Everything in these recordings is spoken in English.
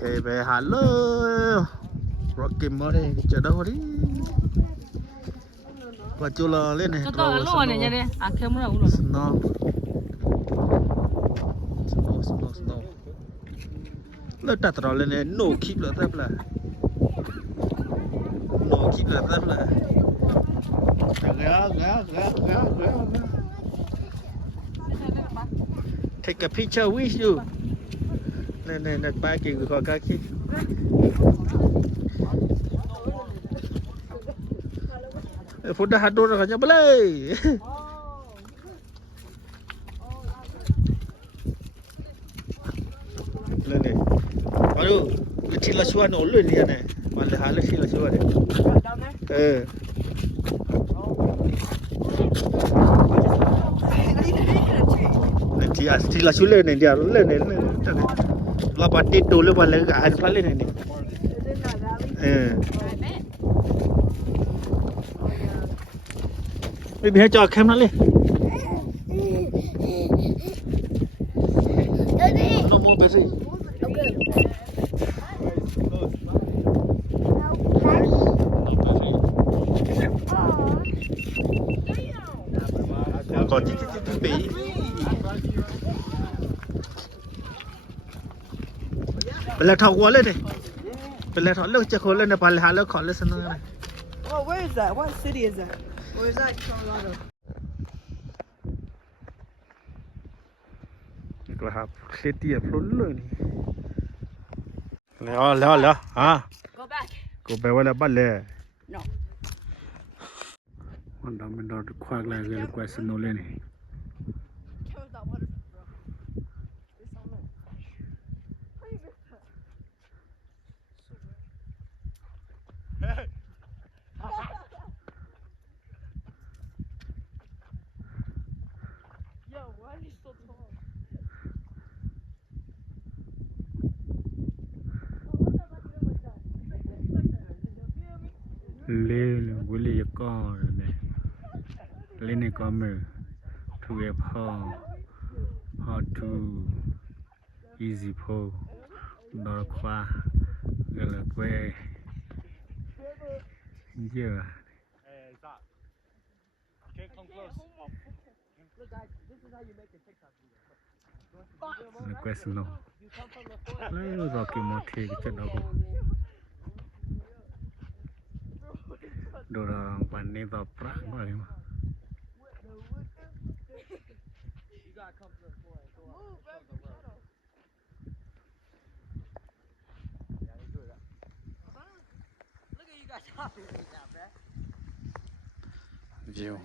Okay, về hello. Rocky Mountain chờ đâu đi. Qua chỗ là lên này. Cho tao ăn luôn này nha đi. À kêu muốn đâu luôn. Snow. Snow. Lỡ đặt rồi lên này, no keep là tép là. No keep là tép là. Gã. Take a picture with you. Này ba kì người khỏi cá kia. Phút đã hát đô rồi cả nhà bê lên này. Aduh, kecil lah suan ulun dia ni. Malah halus kecil lah suan dia. Nanti kecil lah sulan ni dia ulun ni. Lah patit dulu malah ada paling ni. Bây giờ cho kem nó lên. Nó mua cái gì? Còn chỉ bị. Bây giờ thầu quá lên đi. Bây giờ thầu lên chắc khó lên này, phải là khó lên sân này. Oh, where is that? What city is that? Or is that Colorado? Cái hộp xe tiệp luôn luôn. Leo, hả? Go back. Cô bé qua là bắt lẹ. No. Còn đó mình đo khoác lại cái quay sân lên này. Yo, why are you so tall? Lên với con này. Lên này có mờ. To a paw. How to easy pull. Đó khoa. Gọi là quay. Yeah. Hey, stop. Okay, come close. Look, guys, this is how you make a TikTok video. Là quay snow. Lấy Rocky Mountain cái trận đó. Đồ là bạn nên vào prang rồi mà. You gotta come to the floor and go up. Yeah, you do that. Look at you guys hopping right now, man. View.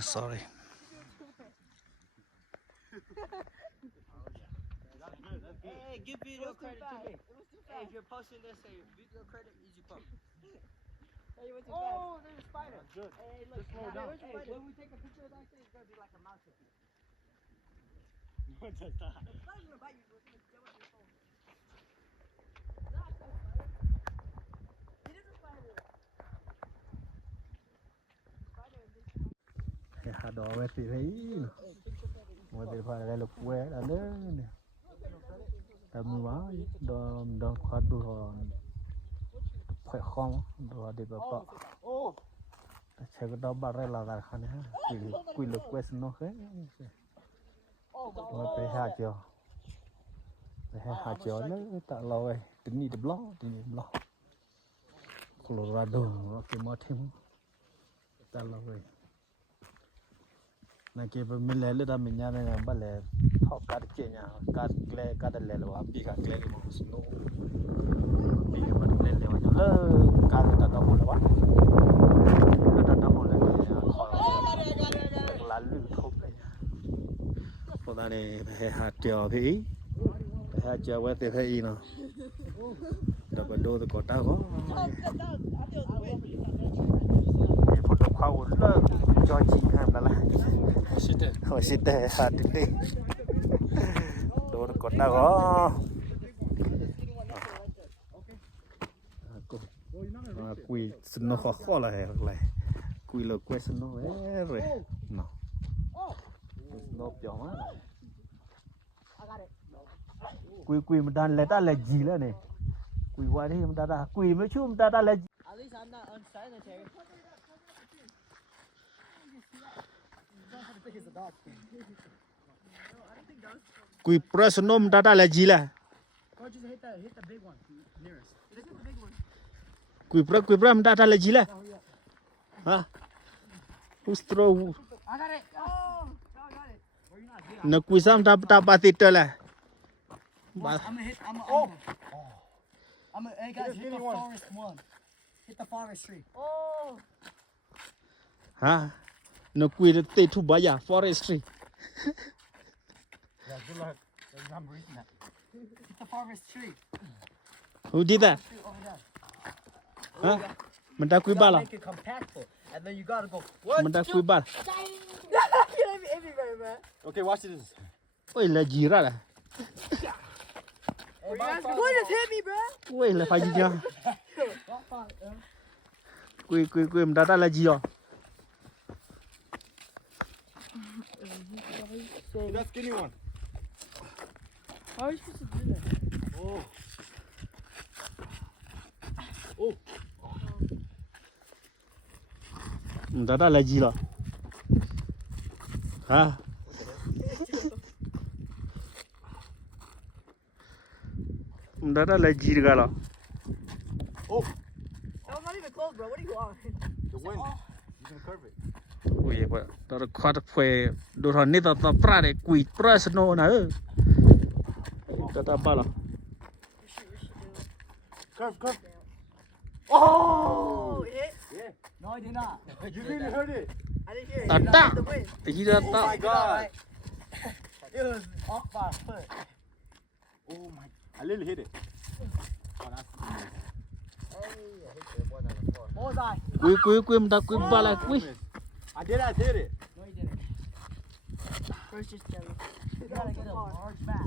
Sorry. Hey, give video credit to me. Hey, if you're posting this, say video credit, easy post. Oh, there's a spider. Good. Hey, look. Just slow down. Hey, when we take a picture of that thing, it's gonna be like a mouse with you. What's that? The spider's gonna bite you. It's gonna get with your phone. It is a spider. Hà đỏ về thì thấy mà thì phải là lục quê là lớn nè tầm quá đó khoa đồ phải không đồ để bà bọ chạy cái đó bà ra là gà khăn ha quỳ lục quê xin nó hết mà phải hạ chiều nó tạ lâu rồi tính đi được lo Colorado Rocky Mountain tạ lâu rồi này kia với mình lấy ra mình nhà này là bắt lấy thọ cá chết nhà cá đợt lấy là bị cá lấy mà snow bị cái bắt lấy mà cho lơ cá người ta đâu một là bắt người ta đâu một là lá lư thốt đấy còn ta này phải hạt chiều thì hạt chiều với thì phải nào đâu có đôi thì có tao có phút đầu khâu lơ cho chị làm là Hồi xịt đây hạt đi. Đồ nó còn đâu đó. Quỳ xin nó khó là hè lại. Quỳ là quê xin nó rồi. Nó. Nó béo má. Quỳ mà đàn lấy ta là gì nữa này. Quỳ qua đi mà ta quỳ mới chú mà ta là gì. At least I'm not unsanitary. Quỳ personal mà ta là gì là. Or just hit the big one nearest. Hit the big one. Quỳ mà ta là gì là. Hả? Who's throw? I got it. Oh, no, I got it. Or you're not good. Nó quỳ sao ta batit là. I'm gonna hit. I'm gonna. Hey guys, hit the forest one. Hit the forest tree. Oh. Hả? Nó quỳ được tê thu bá ya forestry. Yeah, good luck. I'm reading that. Hit the forest tree. Who did that? Tree over there. Hả? Mình ta quỳ You ba gotta là. make it compactful, and then you gotta go. What? Mình ta quỳ ba. Okay, watch this. Ôi là gì ra là. Boy just hit me, bro. Ôi là phải gì nhá. Quỳ mình ta là gì à? That skinny one. How are you supposed to do that? Oh. Oh. Mình ta là gì à? Hả? Mình ta là gì cả là? Oh. That was not even close, bro. What are you on? The wind. You can curve it. Ui vậy, đó là khoa đặc phê đồ thằng này ta pra để quỳ pra snow nè. Ta ba là. Curve. Oh, hit? Yeah. No, I did not. You really heard it. I didn't hear it. Ta You ta. got the wind. Ý ra Oh ta. my God. It was off by a foot. Oh my. I literally hit it. Oh, that's nice. What was I? Quỳ mình ta quỳ ba là quỳ. I did hit it. No, you didn't. First, just jelly. You gotta get a large bat.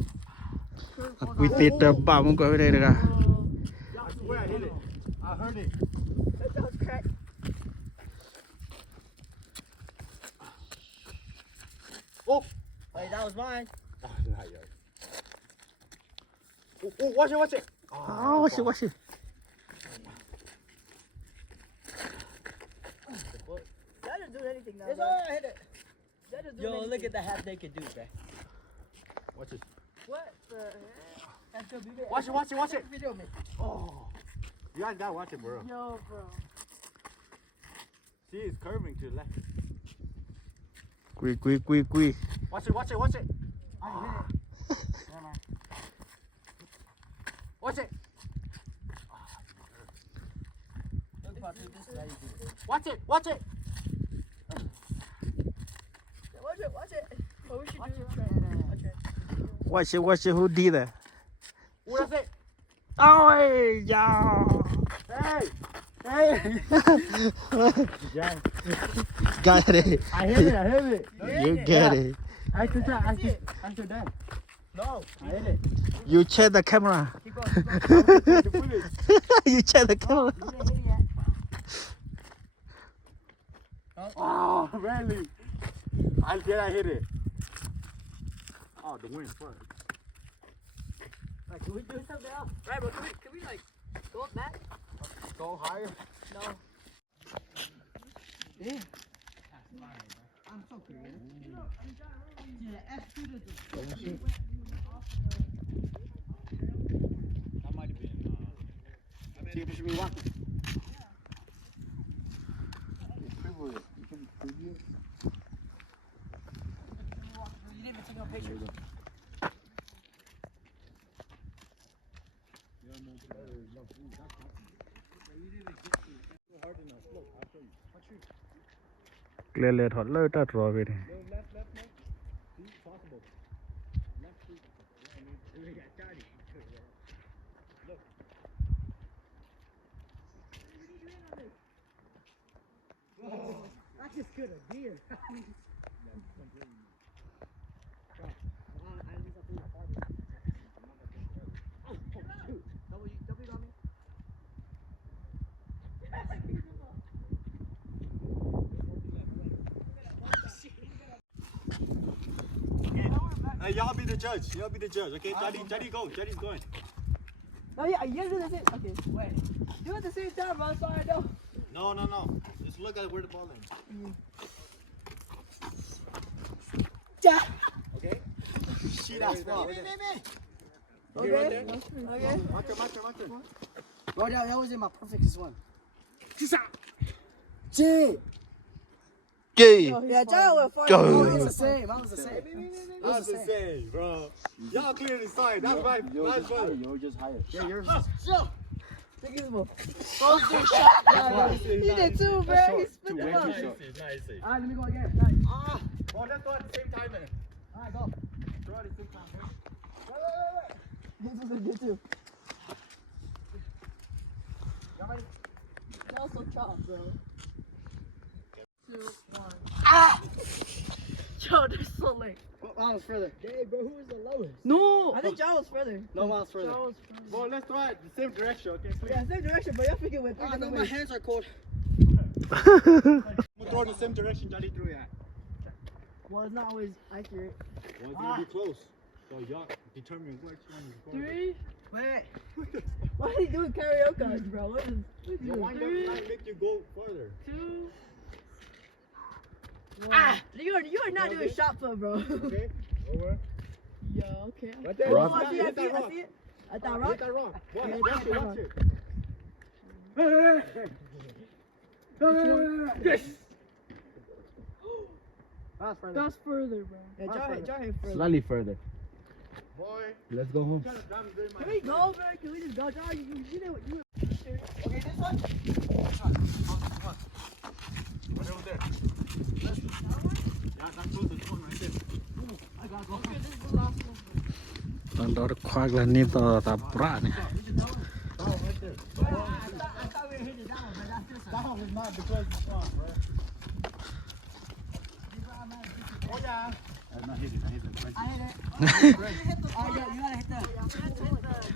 Quỳ tịt ba mong quay về đây được à? I swear I hit it. I heard it. That sounds crack. Oh. Wait, that was mine. Oh, not yet. Oh, watch it. Quá xí. That didn't do anything now. It's alright, I hit it. That didn't do anything. Look at the half naked dude, man. Watch it. What the heck? That's your baby. Watch it. Video me. Oh. You guys gotta watch it, bro. Yo, bro. See, it's curving to the left. Quỳ. Watch it. I hit it. Never mind. Watch it. Look, Patrick, this is how you do it. Watch it. Watch it. What we should do? Watch it, who did that? Oh, that's it. Ôi, da. Hey. Got it. I hit it. You get it. I should done. No. I hit it. You check the camera. Keep going. You check the camera. You didn't hit it yet. Oh, really? I hit it. Oh, the wind first. Alright, can we do something else? Right, but can we like go up back? Go higher. No. Yeah. I'm so creative. Yeah, executed the That might have been. See if it should be one. Preview it. You can preview it. You didn't even take no pictures. Clearly, thought lỡ ta rồi về này. I just could have deer. Hey, y'all be the judge. Y'all be the judge. Okay, Jadi go. Jadi's going. No, yeah, you gotta do the same. Okay, wait. Do it at the same time, bro. Sorry, no. No. Just look at where the ball is. Yeah. Okay. Shit, that's wrong. Okay. Okay. Okay. My turn. Bro, that wasn't my perfectest one. G. Yeah, John went far. Go. I was the same. That's the same, bro. Y'all clearly saw it. That's right. That's right. You're just higher. Yeah, yours is. Chill. Take this one. He did too, bro. He split them up. Nice. Alright, let me go again. Nice. Well, let's go at the same time, man. Alright, go. Throw at the same time, man. This was a good too. That was so tough, bro. 2, 1. Ah! Yo, they're so late. Mine was further. Hey, bro, who is the lowest? No. I think John was further. No, mine's further. John was further. Well, let's throw it the same direction, okay? Yeah, same direction, but y'all freaking with 3 I know different my ways. hands are cold. I'm gonna throw in the same direction Jadi threw it at. Well, it's not always accurate. Well, it's gonna be close. So y'all determine which one is farther. 3. Wait. What are you doing karaoke, bro? What is The doing? wind up line make you go farther. 2. Ah! You are not doing shot put, bro. Okay? Over. Yo, okay. Right there. Rock. I see Hit that it. rock. At that Hit rock? that rock. Yeah, Watch hit that it. Yes! That's further. That's further, bro. Yeah, John hit further. Slightly further. Boy. Let's go home. Can we go, bro? Can we just go, John? You know what you okay, this one? Right over there. Yeah, that's close to the one right there. I gotta go. Okay, this is the last one. Đó khoác là nếp ta bra này. I thought we were hitting that one, but that's this one. That one is not because it's strong, bro. Oh, yeah. I hit it. I hit it. Oh, yeah, you gotta hit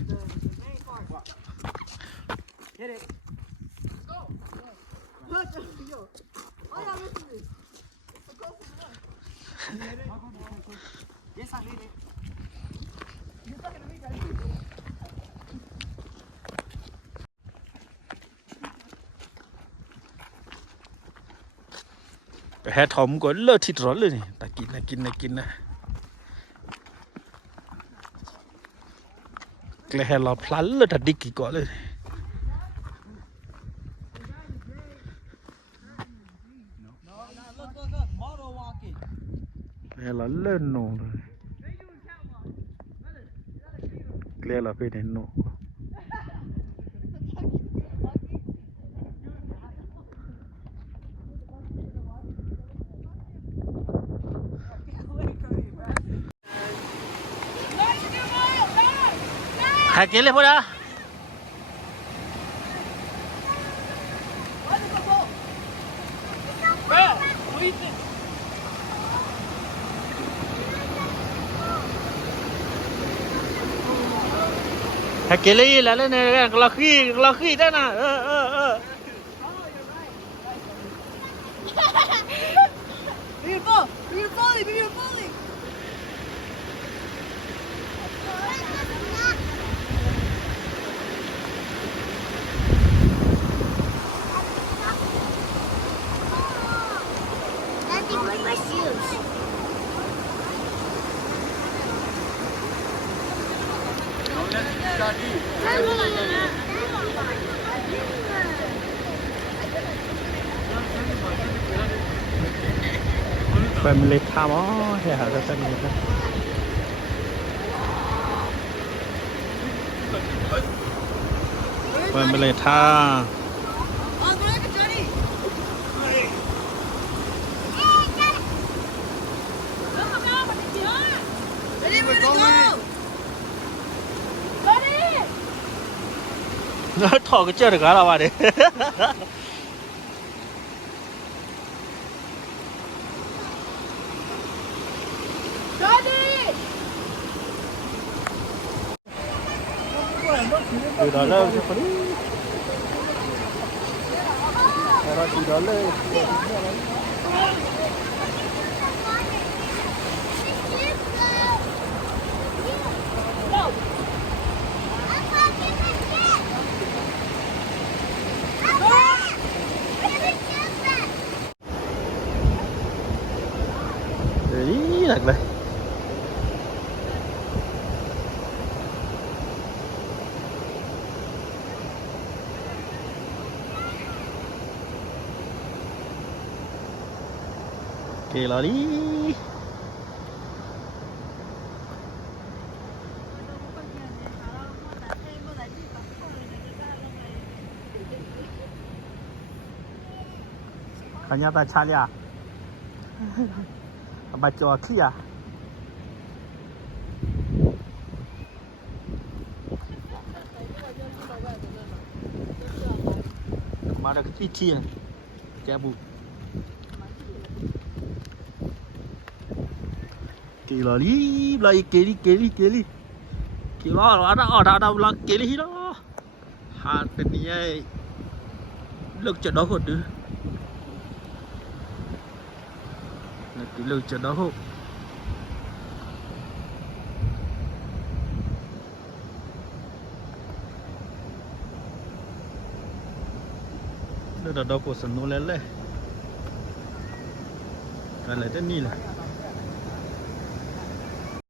the main part. Hit it. Go. What the yo? Oh, yeah, listen to this. It's the closest one. You hit it? Yes, I hit it. You're talking to me, guys. Cái hệ thống của lơ thịt rõ lên này. Ta kín này. Cái hệ là plan lơ ta đi kỹ có lên. Look. Model walking. Hệ là lên nổ rồi. Cái là phải đến nổ. Hai cái lên thôi Hai cái lên là này là khi đó nè. Beautiful. Beautiful. Nothing like my shoes. Family time ó, hay hả cái family time. Family time. Oh, look at Johnny. Ready, we're gonna go. Nó thò cái chân được cả là vào đấy. Từ đó lên cho phần từ đó lên Đấy lạc đây. Kì là đi. Kanya ta chalia. Bà cho khi à? Mà được cái chi à? Chả bù. Kì là đi, lại kì đi. Kì đó ở đâu là kì đi đó. Hạt bên này lực trận đó còn nữa. Là cái lực trận đó không? Đây là đâu có sân nô lên. Cái này tên ni là